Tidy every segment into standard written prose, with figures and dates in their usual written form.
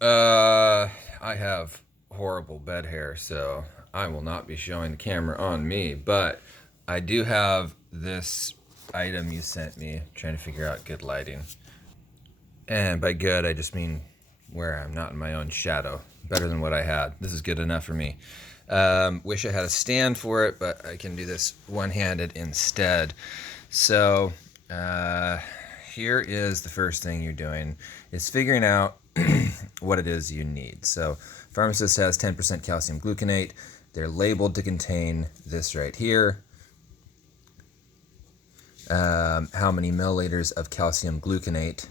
I have horrible bed hair, so I will not be showing the camera on me. But I do have this item you sent me, trying to figure out good lighting. And by good, I just mean where I'm not in my own shadow. Better than what I had. This is good enough for me. Wish I had a stand for it, but I can do this one-handed instead. So uh, here is the first thing you're doing is figuring out what it is you need. So pharmacist has 10% calcium gluconate. They're labeled to contain this right here. How many milliliters of calcium gluconate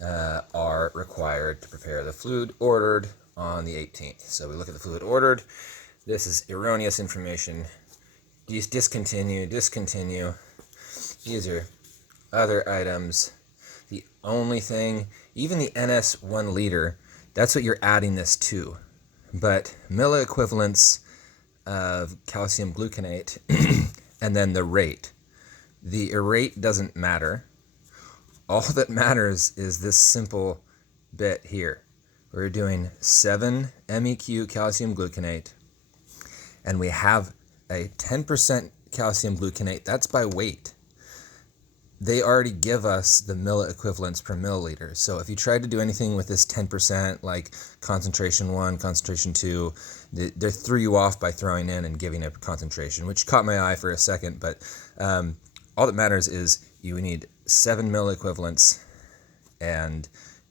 are required to prepare the fluid ordered on the 18th. So we look at the fluid ordered. This is erroneous information. Discontinue. These are other items. The only thing, even the NS 1 liter, that's what you're adding this to. But milliequivalents of calcium gluconate and then the rate. The rate doesn't matter. All that matters is this simple bit here. We're doing 7 MEQ calcium gluconate, and we have a 10% calcium gluconate. That's by weight. They already give us the milliequivalents per milliliter. So if you tried to do anything with this 10%, like concentration 1, concentration 2, they threw you off by throwing in and giving a concentration, which caught my eye for a second. But all that matters is you need 7 milliequivalents, and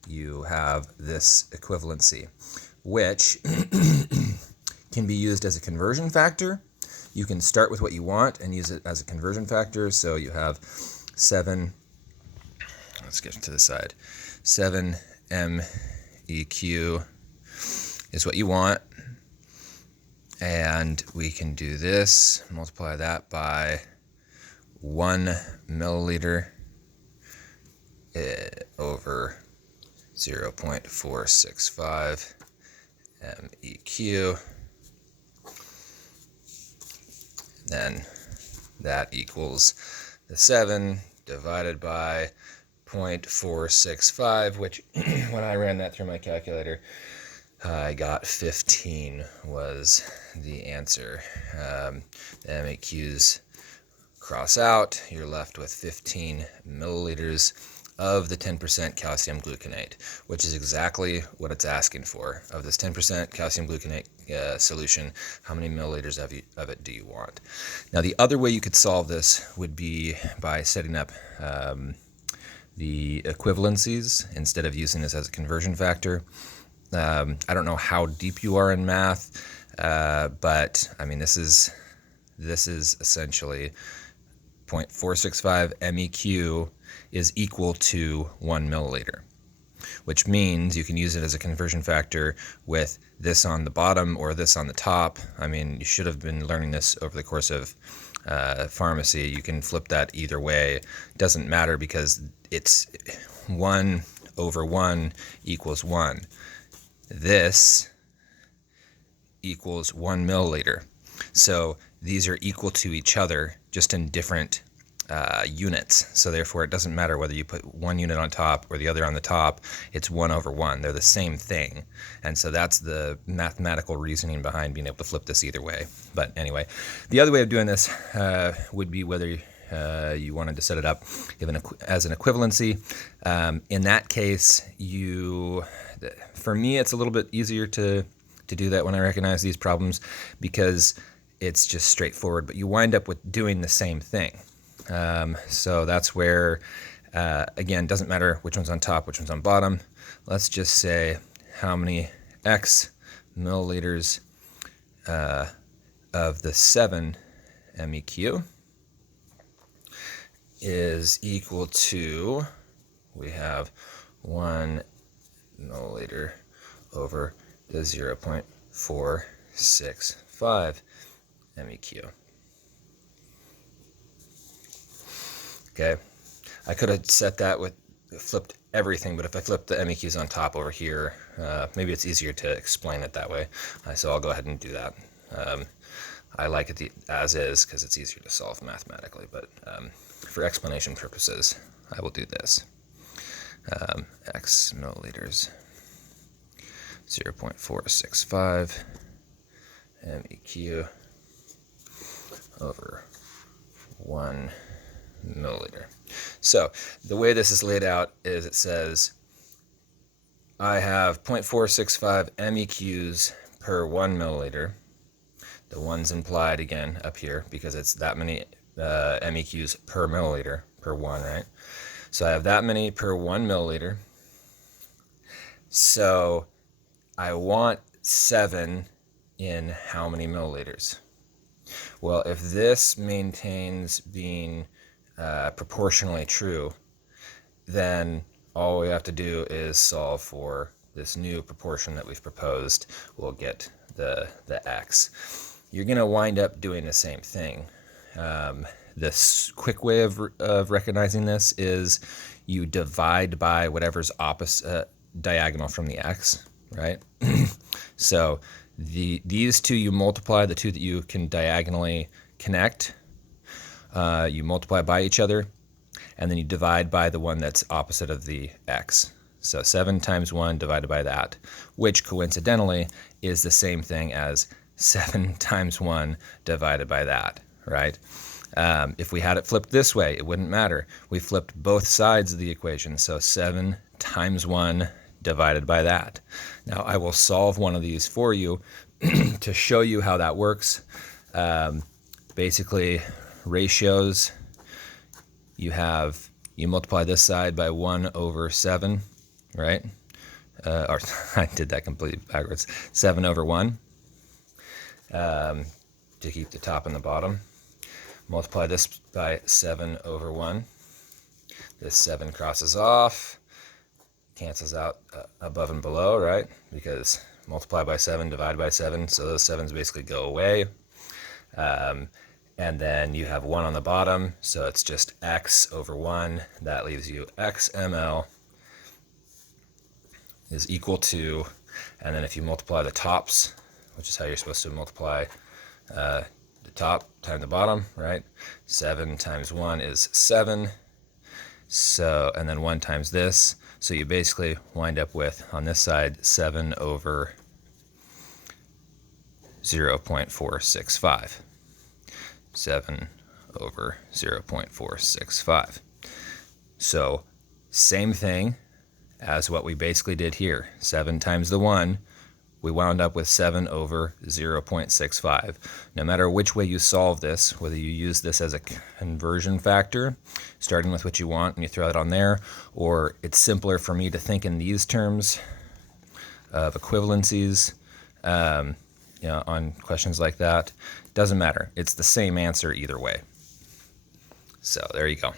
you have this equivalency, which can be used as a conversion factor. You can start with what you want and use it as a conversion factor. So you have 7, let's get to the side, 7 MEQ is what you want. And we can do this, multiply that by 1 milliliter over 0.465 MEQ. Then that equals the 7 divided by 0.465, which when I ran that through my calculator, I got 15 was the answer. The MEQs cross out, you're left with 15 milliliters of the 10% calcium gluconate, which is exactly what it's asking for. Of this 10% calcium gluconate solution, how many milliliters of it do you want? Now, the other way you could solve this would be by setting up the equivalencies instead of using this as a conversion factor. I don't know how deep you are in math, but I mean, this is essentially 0.465 MEQ is equal to 1 milliliter, which means you can use it as a conversion factor with this on the bottom or this on the top. I mean, you should have been learning this over the course of pharmacy. You can flip that either way. Doesn't matter because it's 1 over 1 equals 1. This equals 1 milliliter. So these are equal to each other, just in different units. So therefore, it doesn't matter whether you put one unit on top or the other on the top. It's 1 over 1. They're the same thing. And so that's the mathematical reasoning behind being able to flip this either way. But anyway, the other way of doing this would be whether you wanted to set it up as an equivalency. In that case, for me, it's a little bit easier to do that when I recognize these problems because it's just straightforward, but you wind up with doing the same thing. So that's where, again, doesn't matter which one's on top, which one's on bottom. Let's just say how many X milliliters of the 7 MEQ is equal to, we have 1 milliliter over the 0.465 MEQ. Okay, I could have set that with flipped everything, but if I flip the MEQs on top over here, maybe it's easier to explain it that way. So I'll go ahead and do that. I like it as is because it's easier to solve mathematically, but for explanation purposes, I will do this. X milliliters 0.465 MEQ over 1 milliliter. So the way this is laid out is it says I have 0.465 MEQs per 1 milliliter. The one's implied again up here because it's that many MEQs per milliliter per 1, right? So I have that many per 1 milliliter. So I want 7 in how many milliliters? Well, if this maintains being proportionally true, then all we have to do is solve for this new proportion that we've proposed. We'll get the x. You're going to wind up doing the same thing. This quick way of recognizing this is you divide by whatever's opposite diagonal from the x, right? So these two you multiply, the two that you can diagonally connect, you multiply by each other, and then you divide by the one that's opposite of the x. So 7 times 1 divided by that, which coincidentally is the same thing as 7 times 1 divided by that, right? If we had it flipped this way, it wouldn't matter. We flipped both sides of the equation, so 7 times 1 divided by that. Now I will solve one of these for you to show you how that works. Basically, ratios, you multiply this side by 1 over 7, right? Or I did that completely backwards. 7 over 1 to keep the top and the bottom. Multiply this by 7 over 1. This 7 crosses off, cancels out above and below, right? Because multiply by 7, divide by 7, so those 7s basically go away. And then you have 1 on the bottom, so it's just x over 1. That leaves you x ml is equal to, and then if you multiply the tops, which is how you're supposed to multiply the top times the bottom, right? 7 times 1 is 7. So, and then 1 times this. So you basically wind up with, on this side, 7 over 0.465. 7 over 0.465. So same thing as what we basically did here. 7 times the 1, we wound up with 7 over 0.65. No matter which way you solve this, whether you use this as a conversion factor, starting with what you want and you throw it on there, or it's simpler for me to think in these terms of equivalencies, on questions like that, doesn't matter. It's the same answer either way. So there you go.